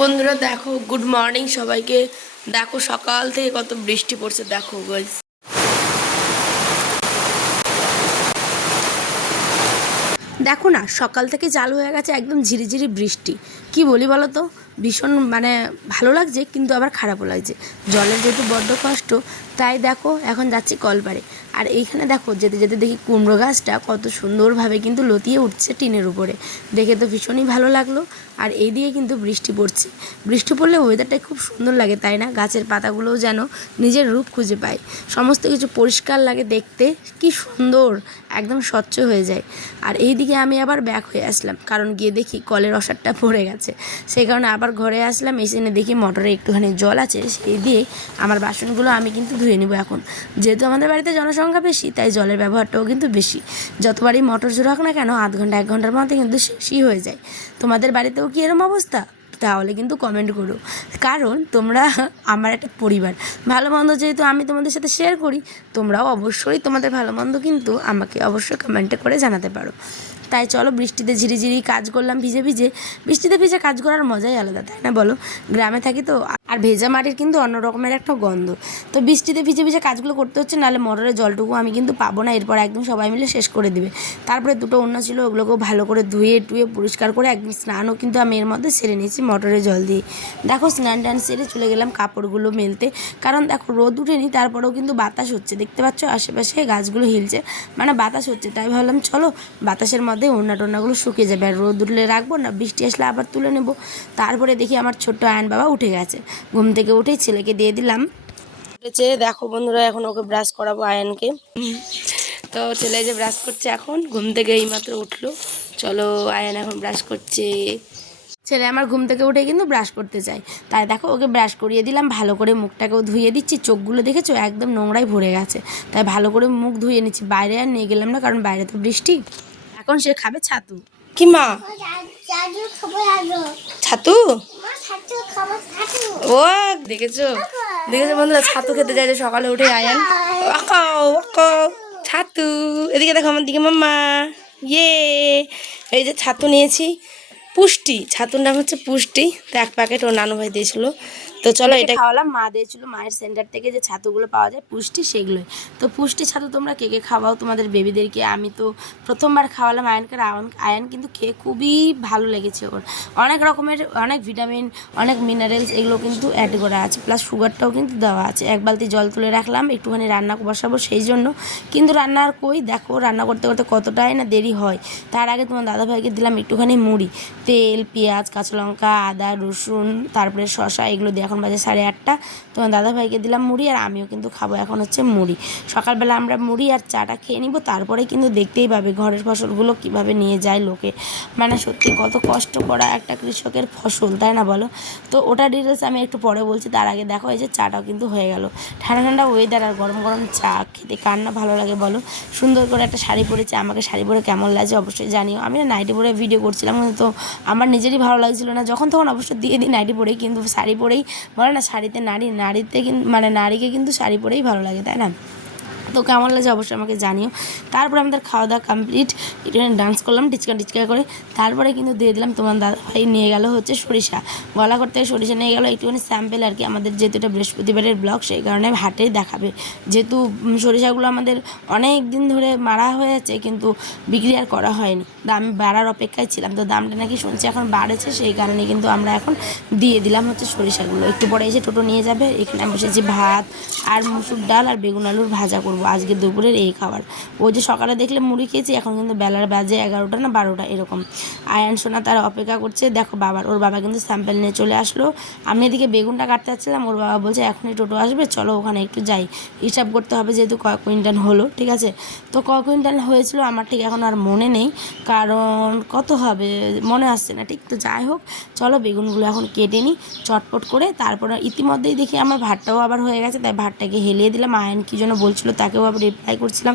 বন্ধুরা দেখো, good morning সবাইকে। দেখো সকাল থেকে কত বৃষ্টি পড়ছে, দেখো গাইস। দেখো না, সকাল থেকে চালু হয়ে গেছে একদম ঝিরিঝিরি বৃষ্টি। কি বলি বলো তো, ভীষণ ভালো লাগছে, কিন্তু আবার খারাপও লাগছে। জলের যেহেতু বড্ড কষ্ট, তাই দেখো এখন যাচ্ছি কলপাড়ে। আর এইখানে দেখো যেতে যেতে দেখি কুমড়ো গাছটা কত সুন্দরভাবে কিন্তু লতিয়ে উঠছে টিনের উপরে। দেখে তো ভীষণই ভালো লাগলো। আর এই দিকে কিন্তু বৃষ্টি পড়ছে। বৃষ্টি পড়লে ওয়েদারটাই খুব সুন্দর লাগে, তাই না? গাছের পাতাগুলোও যেন নিজের রূপ খুঁজে পায়, সমস্ত কিছু পরিষ্কার লাগে দেখতে, কি সুন্দর, একদম স্বচ্ছ হয়ে যায়। আর এই দিকে আমি আবার ব্যাক হয়ে আসলাম, কারণ গিয়ে দেখি কলের অসারটা পড়ে গেছে। সেই কারণে আবার ঘরে আসলাম, এসে দেখি মোটরে একটুখানি জল আছে, সেই দিয়ে আমার বাসনগুলো আমি কিন্তু ধুয়ে নিব এখন। যেহেতু আমাদের বাড়িতে জনসংখ্যা বেশি, তাই জলের ব্যবহারটাও কিন্তু বেশি। যতবারই মোটর জোড়াক না কেন, আধ ঘন্টা 1 ঘন্টার মধ্যে কিন্তু শেষই হয়ে যায়। তোমাদের বাড়িতেও কি এরম অবস্থা? তাহলে কিন্তু কমেন্ট করো, কারণ তোমরা আমার একটা পরিবার। ভালো মন্দ যেহেতু আমি তোমাদের সাথে শেয়ার করি, তোমরাও অবশ্যই তোমাদের ভালো মন্দ কিন্তু আমাকে অবশ্যই কমেন্টে করে জানাতে পারো। তাই চলো, বৃষ্টিতে ঝিরিঝিরি কাজ করলাম ভিজে ভিজে। বৃষ্টিতে ভিজে কাজ করার মজাই আলাদা, তাই না বলো? গ্রামে থাকি তো, আর ভেজা মাটির কিন্তু অন্য রকমের একটা গন্ধ। তো বৃষ্টিতে ভিজে ভিজে কাজগুলো করতে হচ্ছে, নাহলে মোটরের জলটুকু আমি কিন্তু পাবো না। এরপর একদম সবাই মিলে শেষ করে দিবে। তারপরে 2টো ওড়না ছিল, ওগুলোকেও ভালো করে ধুয়ে টুয়ে পরিষ্কার করে একদম স্নানও কিন্তু আমি এর মধ্যে সেরে নিয়েছি মোটরের জল দিয়ে। দেখো স্নান টান সেরে চলে গেলাম কাপড়গুলো মেলতে, কারণ দেখো রোদ উঠেনি, তারপরেও কিন্তু বাতাস হচ্ছে, দেখতে পাচ্ছ আশেপাশে গাছগুলো হিলছে, বাতাস হচ্ছে। তাই ভাবলাম চলো বাতাসের মধ্যে ওড়না টোড়নাগুলো শুকিয়ে যাবে, আর রোদ উঠলে রাখবো না, বৃষ্টি আসলে আবার তুলে নেব। তারপরে দেখি আমার ছোট্ট আয়ন বাবা উঠে গেছে। ঘুম থেকে উঠেই ছেলেকে দিয়ে দিলাম। উঠেছে দেখো বন্ধুরা, এখন ওকে ব্রাশ করাবো আয়নকে। তো ছেলে যে ব্রাশ করছে এখন, ঘুম থেকে এইমাত্র উঠলো। চলো, আয়ন এখন ব্রাশ করছে। ছেলে আমার ঘুম থেকে উঠে কিন্তু ব্রাশ করতে চায়, তাই দেখো ওকে ব্রাশ করিয়ে দিলাম। ভালো করে মুখটাকেও ধুয়ে দিচ্ছি। চোখগুলো দেখেছো একদম নোংরায় ভরে গেছে, তাই ভালো করে মুখ ধুয়ে নিচ্ছি। বাইরে আর নিয়ে গেলাম না, কারণ বাইরে তো বৃষ্টি। এখন সে খাবে ছাতু। কি মা? ছাতু? ও দেখেছো দেখেছো বন্ধুরা, ছাতু খেতে যায় যে সকালে উঠে আয়ান। ছাতু, এদিকে দেখো আমার দিকে মাম্মা। ইয়ে, এই যে ছাতু নিয়েছি, পুষ্টি। ছাতুর নাম হচ্ছে পুষ্টি। তো 1 প্যাকেট ও নানু ভাই দিয়েছিল। তো চলো, এটা খাওয়ালাম। মা দিয়েছিল মায়ের সেন্টার থেকে, যে ছাতুগুলো পাওয়া যায় পুষ্টি, সেগুলোই। তো পুষ্টি ছাতু তোমরা কে কে খাওয়াও তোমাদের বেবিদেরকে? আমি তো প্রথমবার খাওয়ালাম আয়নকে। আয়ন কিন্তু খেয়ে খুবই ভালো লেগেছে ওর। অনেক রকমের অনেক ভিটামিন, অনেক মিনারেলস এগুলো কিন্তু অ্যাড করা আছে, প্লাস সুগারটাও কিন্তু দেওয়া আছে। 1 বালতি জল তুলে রাখলাম, একটুখানি রান্না বসাবো সেই জন্য। কিন্তু রান্না আর কই, দেখো রান্না করতে করতে কতটাই না দেরি হয়। তার আগে তোমার দাদাভাইকে দিলাম একটুখানি মুড়ি, তেল, পেঁয়াজ, কাঁচা লঙ্কা, আদা, রসুন, তারপরে শসা, এগুলো দিয়ে। এখন বাজে 8:30। তোমার দাদাভাইকে দিলাম মুড়ি, আর আমিও কিন্তু খাবো এখন হচ্ছে মুড়ি। সকালবেলা আমরা মুড়ি আর চাটা খেয়ে নিব, তারপরে কিন্তু দেখতেই পাবে ঘরের ফসলগুলো কিভাবে নিয়ে যায় লোকে। সত্যি কত কষ্ট করা একটা কৃষকের ফসল, তাই না বলো? তো ওটা ডিটেলস আমি একটু পরে বলছি। তার আগে দেখো এই যে চাটাও কিন্তু হয়ে গেল। ঠান্ডা ঠান্ডা ওয়েদার আর গরম গরম চা খেতে কার না ভালো লাগে বলো? সুন্দর করে একটা শাড়ি পরেছে, আমাকে শাড়ি পরে কেমন লাগছে অবশ্যই জানিও। আমি না নাইটি পরে ভিডিও করছিলাম, তো আমার নিজেরই ভালো লাগছিল না। যখন তখন অবশ্যই দিয়ে দিই নাইটি পরেই, কিন্তু শাড়ি পরেই বলে না, শাড়িতে নারীতে কিন্তু নারীকে কিন্তু শাড়ি পরেই ভালো লাগে, তাই না? তো কেমন লাগছে অবশ্যই আমাকে জানিও। তারপরে আমাদের খাওয়া দাওয়া কমপ্লিট, একটুখানি ডান্স করলাম টিচকা টিচকা করে। তারপরে কিন্তু দিয়ে দিলাম, তোমার দাদাভাই নিয়ে গেল হচ্ছে সরিষা। গলাঘর থেকে সরিষা নিয়ে গেলো, একটুখানি স্যাম্পেল আর কি। আমাদের যেহেতু এটা বৃহস্পতিবারের ব্লগ, সেই কারণে হাটেই দেখাবে। যেহেতু সরিষাগুলো আমাদের অনেক দিন ধরে মারা হয়েছে, কিন্তু বিক্রি আর করা হয়নি, দাম বাড়ার অপেক্ষায় ছিলাম। তো দামটা নাকি শুনছি এখন বাড়েছে, সেই কারণে কিন্তু আমরা এখন দিয়ে দিলাম হচ্ছে সরিষাগুলো। একটু পরে এসে টোটো নিয়ে যাবে। এখানে বসেছি ভাত আর মুসুর ডাল আর বেগুন আলুর ভাজা করবো আজকে দুপুরের এই খাবার। ওই যে সকালে দেখলে মুড়ি খেয়েছি, এখন কিন্তু বেলার বাজে 11টা না 12টা এরকম। আয়ান সোনা তারা অপেক্ষা করছে। দেখো ওর বাবা কিন্তু স্যাম্পেল নিয়ে চলে আসলো। আমি এদিকে বেগুনটা কাটতে যাচ্ছিলাম, ওর বাবা বলছে এখনই টোটো আসবে, চলো ওখানে একটু যাই। হিসাব করতে হবে যেহেতু কয় কুইন্টাল হলো, ঠিক আছে? তো কয় কুইন্টাল হয়েছিল আমার ঠিক এখন আর মনে নেই, কারণ কত হবে মনে আসছে না ঠিক। তো যাই হোক, চলো বেগুনগুলো এখন কেটে নিই চটপট করে। তারপরে ইতিমধ্যেই দেখি আমার ভাতটাও আবার হয়ে গেছে, তাই ভাতটাকে হেলিয়ে দিলাম। আয়ন কী জন্য বলছিল, তাকেও আবার রিপ্লাই করছিলাম।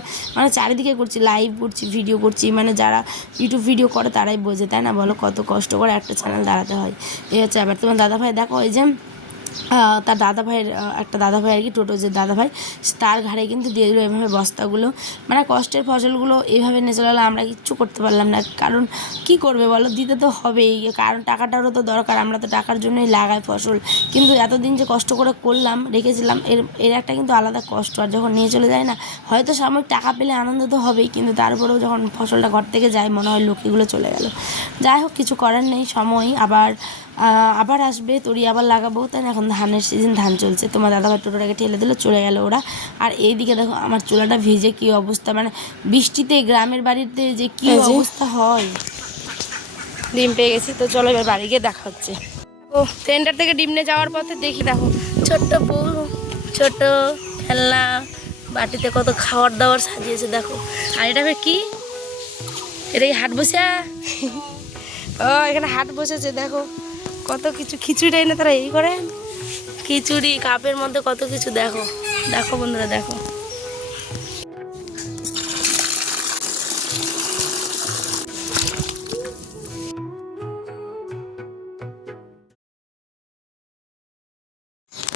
চারিদিকে করছি, লাইভ করছি, ভিডিও করছি। যারা ইউটিউব ভিডিও করে তারাই বোঝে, তাই না বলো? কত কষ্ট করে একটা চ্যানেল দাঁড়াতে হয়। এই হচ্ছে আবার তোমার দাদাভাই দেখো, এই যে তার দাদা ভাইয়ের একটা দাদা ভাই আর কি, টোটো যে দাদা ভাই, তার ঘাড়ে কিন্তু দিয়ে দিল এভাবে বস্তাগুলো। মানে কষ্টের ফসলগুলো এইভাবে নিয়ে চলে গেলো, আমরা কিচ্ছু করতে পারলাম না। কারণ কি করবে বলো, দিতে তো হবেই, কারণ টাকাটারও তো দরকার, আমরা তো টাকার জন্যই লাগাই ফসল। কিন্তু এতদিন যে কষ্ট করে করলাম, রেখেছিলাম, এর একটা কিন্তু আলাদা কষ্ট। আর যখন নিয়ে চলে যায় না, হয়তো সাময়িক টাকা পেলে আনন্দ তো হবেই, কিন্তু তারপরেও যখন ফসলটা ঘর থেকে যায় মনে হয় লক্ষ্মীগুলো চলে গেল। যাই হোক, কিছু করার নেই, সময় আবার আসবে, তরি আবার লাগাবো, তাই না? এখন ধানের সিজন, ধান চলছে। তোমার দাদাভাই টোটোটাকে ঠেলে দিল, চলে গেল ওরা। আর এইদিকে দেখো আমার চুলাটা ভিজে কি অবস্থা, মানে বৃষ্টিতে গ্রামের বাড়িতে যে কি অবস্থা হয়। ডিম পেয়ে গেছি, তো চলো এবার বাড়ি গিয়ে দেখা হচ্ছে। ও সেন্টার থেকে ডিম নিয়ে যাওয়ার পথে দেখি, দেখো ছোট্ট বউ, ছোট খেলনা, বাটিতে কত খাবার দাবার সাজিয়েছে দেখো। আর এটা কি, এটা কি হাট বসা? ও এখানে হাট বসেছে, দেখো কত কিছু। খিচুড়িটাই না তারা এই করে, খিচুড়ি কাপের মধ্যে কত কিছু, দেখো দেখো বন্ধুরা দেখো।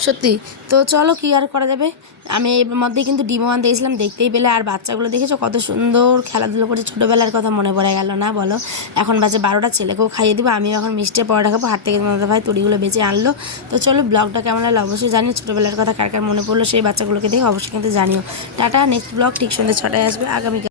সত্যি তো চলো, কি আর করা যাবে। আমি এর মধ্যে কিন্তু ডিমও আনতে গেছিলাম, দেখতেই পেলে। আর বাচ্চাগুলো দেখেছো কত সুন্দর খেলাধুলো করে, ছোটোবেলার কথা মনে পড়ে গেল না বলো? এখন বাজে 12টা, ছেলেকেও খাইয়ে দেবো, আমিও এখন মিষ্টি পরোটা খাবো। হাট থেকে তোমাদের ভাই তরিগুলো বেঁচে আনলো। তো চলো, ব্লগটা কেমন লাগলো অবশ্যই জানিও। ছোটোবেলার কথা কার কার মনে পড়লো সেই বাচ্চাগুলোকে দেখে অবশ্যই কিন্তু জানিও। টাটা, নেক্সট ব্লগ ঠিক সন্ধ্যে 6টায় আসবে আগামীকাল।